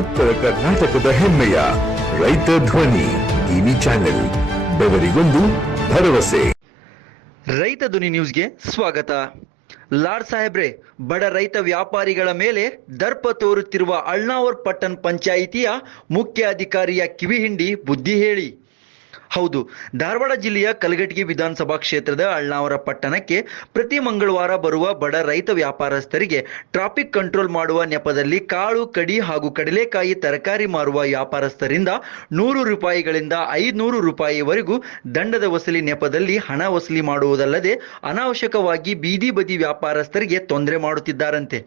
ಉತ್ತರ ಕರ್ನಾಟಕದ ಹೆಮ್ಮೆಯ ರೈತ ಧ್ವನಿ ಟಿವಿ ಚಾನೆಲ್, ಬೆವರಿಗೊಂದು ಭರವಸೆ. ರೈತ ಧ್ವನಿ ನ್ಯೂಸ್ಗೆ ಸ್ವಾಗತ. ಲಾರ್ಡ್ ಸಾಹೇಬ್ರೆ, ಬಡ ರೈತ ವ್ಯಾಪಾರಿಗಳ ಮೇಲೆ ದರ್ಪ ತೋರುತ್ತಿರುವ ಅಳ್ನಾವರ್ ಪಟ್ಟಣ ಪಂಚಾಯಿತಿಯ ಮುಖ್ಯ ಅಧಿಕಾರಿಯ ಕಿವಿಹಿಂಡಿ ಬುದ್ಧಿ ಹೇಳಿ. ಹೌದು. ಧಾರವಾಡ ಜಿಲ್ಲೆಯ ಕಲಘಟಗಿ ವಿಧಾನಸಭಾ ಕ್ಷೇತ್ರದ ಅಳ್ನಾವರ ಪಟ್ಟಣಕ್ಕೆ ಪ್ರತಿ ಮಂಗಳವಾರ ಬರುವ ಬಡ ರೈತ ವ್ಯಾಪಾರಸ್ಥರಿಗೆ ಟ್ರಾಫಿಕ್ ಕಂಟ್ರೋಲ್ ಮಾಡುವ ನೆಪದಲ್ಲಿ ಕಾಳು, ಕಡಿ ಹಾಗೂ ಕಡಲೆಕಾಯಿ ತರಕಾರಿ ಮಾರುವ ವ್ಯಾಪಾರಸ್ಥರಿಂದ ನೂರು ರೂಪಾಯಿಗಳಿಂದ ಐದುನೂರು ರೂಪಾಯಿವರೆಗೂ ದಂಡದ ವಸೂಲಿ ನೆಪದಲ್ಲಿ ಹಣ ವಸೂಲಿ ಮಾಡುವುದಲ್ಲದೆ ಅನಾವಶ್ಯಕವಾಗಿ ಬೀದಿ ಬದಿ ವ್ಯಾಪಾರಸ್ಥರಿಗೆ ತೊಂದರೆ ಮಾಡುತ್ತಿದ್ದಾರಂತೆ.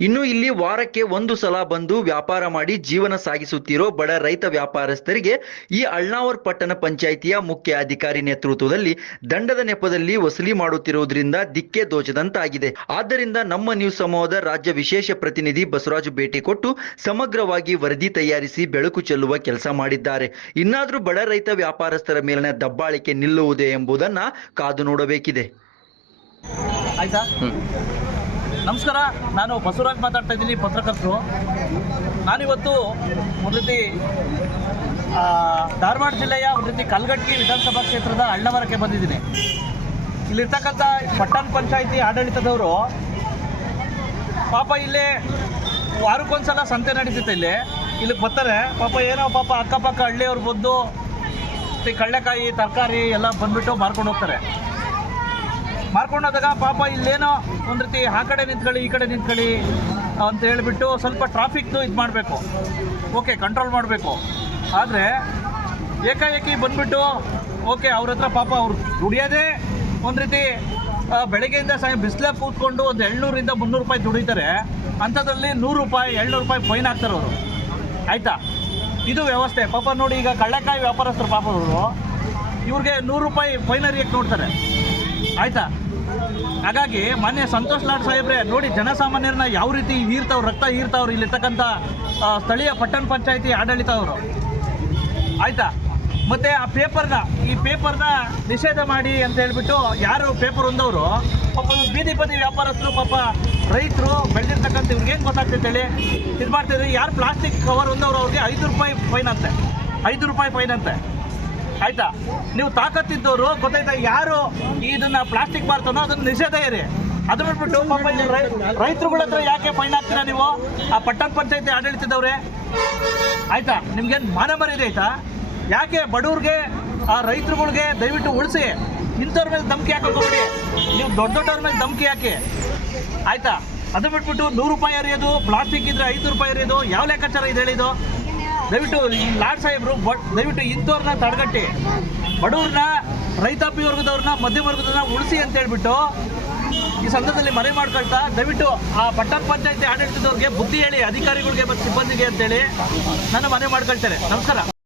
ಇನ್ನು ಇಲ್ಲಿ ವಾರಕ್ಕೆ ಒಂದು ಸಲ ಬಂದು ವ್ಯಾಪಾರ ಮಾಡಿ ಜೀವನ ಸಾಗಿಸುತ್ತಿರೋ ಬಡ ರೈತ ವ್ಯಾಪಾರಸ್ಥರಿಗೆ ಈ ಅಳ್ನಾವರ್ ಪಟ್ಟಣ ಪಂಚಾಯಿತಿಯ ಮುಖ್ಯ ಅಧಿಕಾರಿ ನೇತೃತ್ವದಲ್ಲಿ ದಂಡದ ನೆಪದಲ್ಲಿ ವಸೂಲಿ ಮಾಡುತ್ತಿರುವುದರಿಂದ ದಿಕ್ಕೆ ದೋಚದಂತಾಗಿದೆ. ಆದ್ದರಿಂದ ನಮ್ಮ ನ್ಯೂಸ್ ಸಮೂಹದ ರಾಜ್ಯ ವಿಶೇಷ ಪ್ರತಿನಿಧಿ ಬಸವರಾಜು ಭೇಟಿ ಕೊಟ್ಟು ಸಮಗ್ರವಾಗಿ ವರದಿ ತಯಾರಿಸಿ ಬೆಳಕು ಚೆಲ್ಲುವ ಕೆಲಸ ಮಾಡಿದ್ದಾರೆ. ಇನ್ನಾದರೂ ಬಡ ರೈತ ವ್ಯಾಪಾರಸ್ಥರ ಮೇಲಿನ ದಬ್ಬಾಳಿಕೆ ನಿಲ್ಲುವುದೇ ಎಂಬುದನ್ನ ಕಾದು ನೋಡಬೇಕಿದೆ. ಆಯ್ತಾ? ನಮಸ್ಕಾರ, ನಾನು ಬಸವರಾಜ್ ಮಾತಾಡ್ತಾ ಇದ್ದೀನಿ, ಪತ್ರಕರ್ತರು. ನಾನಿವತ್ತು ಒಂದು ರೀತಿ ಧಾರವಾಡ ಜಿಲ್ಲೆಯ ಒಂದು ರೀತಿ ಕಲ್ಗಟ್ಟಿ ವಿಧಾನಸಭಾ ಕ್ಷೇತ್ರದ ಅಳ್ಳವರಕ್ಕೆ ಬಂದಿದ್ದೀನಿ. ಇಲ್ಲಿರ್ತಕ್ಕಂಥ ಪಟ್ಟಣ ಪಂಚಾಯಿತಿ ಆಡಳಿತದವರು ಪಾಪ ಇಲ್ಲೇ ವಾರಕ್ಕೊಂದ್ಸಲ ಸಂತೆ ನಡೀತಿತ್ತು ಇಲ್ಲಿ. ಇಲ್ಲಿಗೆ ಬರ್ತಾರೆ. ಪಾಪ ಏನೋ ಪಾಪ ಅಕ್ಕಪಕ್ಕ ಹಳ್ಳಿಯವ್ರು ಬಂದು, ಕಳ್ಳೆಕಾಯಿ, ತರಕಾರಿ ಎಲ್ಲ ಬಂದುಬಿಟ್ಟು ಮಾರ್ಕೊಂಡು ಹೋಗ್ತಾರೆ. ಮಾರ್ಕೊಂಡು ಹೋದಾಗ ಪಾಪ ಇಲ್ಲೇನೋ ಒಂದು ರೀತಿ ಆ ಕಡೆ ನಿಂತ್ಕೊಳ್ಳಿ, ಈ ಕಡೆ ನಿಂತ್ಕೊಳ್ಳಿ ಅಂತ ಹೇಳಿಬಿಟ್ಟು ಸ್ವಲ್ಪ ಟ್ರಾಫಿಕ್ದು ಇದು ಮಾಡಬೇಕು. ಓಕೆ ಕಂಟ್ರೋಲ್ ಮಾಡಬೇಕು. ಆದರೆ ಏಕಾಏಕಿ ಬಂದುಬಿಟ್ಟು ಓಕೆ ಅವ್ರ ಹತ್ರ ಪಾಪ ಅವ್ರು ದುಡಿಯೋದೇ ಒಂದು ರೀತಿ ಬೆಳಗ್ಗೆಯಿಂದ ಸಾಯ ಬಿಸಿಲೇ ಕೂತ್ಕೊಂಡು ಒಂದು ಏಳ್ನೂರಿಂದ ಮುನ್ನೂರು ರೂಪಾಯಿ ದುಡಿತಾರೆ. ಅಂಥದ್ರಲ್ಲಿ ನೂರು ರೂಪಾಯಿ, ಏಳ್ನೂರು ರೂಪಾಯಿ ಫೈನ್ ಹಾಕ್ತಾರೆ ಅವರು. ಆಯಿತಾ? ಇದು ವ್ಯವಸ್ಥೆ. ಪಾಪ ನೋಡಿ ಈಗ ಕಳ್ಳಕಾಯಿ ವ್ಯಾಪಾರಸ್ಥರು ಪಾಪ ಅವರು ಇವ್ರಿಗೆ ನೂರು ರೂಪಾಯಿ ಫೈನ್ ಅರಿಯಕ್ಕೆ ನೋಡ್ತಾರೆ. ಆಯ್ತಾ? ಹಾಗಾಗಿ ಮಾನ್ಯ ಸಂತೋಷ್ ಲಾಡ್ ಸಾಹೇಬ್ರೆ, ನೋಡಿ ಜನಸಾಮಾನ್ಯರನ್ನ ಯಾವ ರೀತಿ ಹೀರ್ತಾವ್ರು, ರಕ್ತ ಹೀರ್ತಾವ್ರು ಇಲ್ಲಿರ್ತಕ್ಕಂಥ ಸ್ಥಳೀಯ ಪಟ್ಟಣ ಪಂಚಾಯತಿ ಆಡಳಿತ ಅವರು. ಆಯ್ತಾ? ಮತ್ತೆ ಆ ಪೇಪರ್ನ, ಈ ಪೇಪರ್ನ ನಿಷೇಧ ಮಾಡಿ ಅಂತ ಹೇಳ್ಬಿಟ್ಟು ಯಾರು ಪೇಪರ್ ಒಂದವರು, ಪಾಪ ಬೀದಿ ಬದಿ ವ್ಯಾಪಾರಸ್ಥರು, ಪಾಪ ರೈತರು ಬೆಳೆದಿರ್ತಕ್ಕಂಥ ಇವ್ರಿಗೆ ಏನು ಗೊತ್ತಾಗ್ತೈತೆ ಹೇಳಿ? ಇದು ಮಾಡ್ತಿದ್ರೆ ಯಾರು ಪ್ಲಾಸ್ಟಿಕ್ ಕವರ್ ಹೊಂದವರು ಅವ್ರಿಗೆ ಐದು ರೂಪಾಯಿ ಫೈನ್ ಅಂತೆ. ಐದು ರೂಪಾಯಿ ಫೈನ್ ಅಂತೆ. ಆಯ್ತಾ? ನೀವು ತಾಕತ್ತಿದ್ದವರು ಗೊತ್ತಾಯ್ತಾ ಯಾರು ಇದನ್ನ ಪ್ಲಾಸ್ಟಿಕ್ ಮಾಡ್ತಾನೋ ಅದನ್ನ ನಿಷೇಧ ಇರಿ ಅದು ಬಿಟ್ಬಿಟ್ಟು ಪಾಪ ರೈತರುಗಳ ಹತ್ರ ಯಾಕೆ ಫೈನ್ ಹಾಕ್ತೀರಾ ನೀವು? ಆ ಪಟ್ಟಣ ಪಂಚಾಯತಿ ಆಡಳಿತದವ್ರೆ. ಆಯ್ತಾ? ನಿಮ್ಗೇನು ಮಾನ ಮರ್ಯಾದೆ ಆಯ್ತಾ? ಯಾಕೆ ಬಡವ್ರಿಗೆ ಆ ರೈತರುಗಳಿಗೆ ದಯವಿಟ್ಟು ಉಳಿಸಿ? ಇಂಥವ್ರ ಮೇಲೆ ಧಮಕಿ ಹಾಕೋಬೇಡಿ? ನೀವು ದೊಡ್ಡ ದೊಡ್ಡವ್ರ ಮೇಲೆ ಧಮಕಿ ಹಾಕಿ ಆಯ್ತಾ? ಅದು ಬಿಟ್ಬಿಟ್ಟು ನೂರು ರೂಪಾಯಿ ಅರಿಯೋದು ಪ್ಲಾಸ್ಟಿಕ್ ಇದ್ರೆ ಐದು ರೂಪಾಯಿ ಅರಿಯೋದು ಯಾವ ಲೆಕ್ಕಾಚಾರ ಇದೆ ಹೇಳಿದು ದಯವಿಟ್ಟು ಈ ಲಾಡ್ ಸಾಹೇಬ್ರು, ಬಟ್ ದಯವಿಟ್ಟು ಇಂಥವ್ರನ್ನ ತಡೆಗಟ್ಟಿ. ಬಡವ್ರನ್ನ ರೈತಾಪಿ ವರ್ಗದವ್ರನ್ನ ಮಧ್ಯಮ ವರ್ಗದವ್ರನ್ನ ಉಳಿಸಿ ಅಂತ ಹೇಳ್ಬಿಟ್ಟು ಈ ಸಂದರ್ಭದಲ್ಲಿ ಮನೆ ಮಾಡ್ಕೊಳ್ತಾ, ದಯವಿಟ್ಟು ಆ ಪಟ್ಟಣ ಪಂಚಾಯತಿ ಆಡಳಿತದವ್ರಿಗೆ ಬುದ್ಧಿ ಹೇಳಿ, ಅಧಿಕಾರಿಗಳಿಗೆ ಮತ್ತು ಸಿಬ್ಬಂದಿಗೆ ಅಂತೇಳಿ ನಾನು ಮನೆ ಮಾಡ್ಕೊಳ್ತೇನೆ. ನಮಸ್ಕಾರ.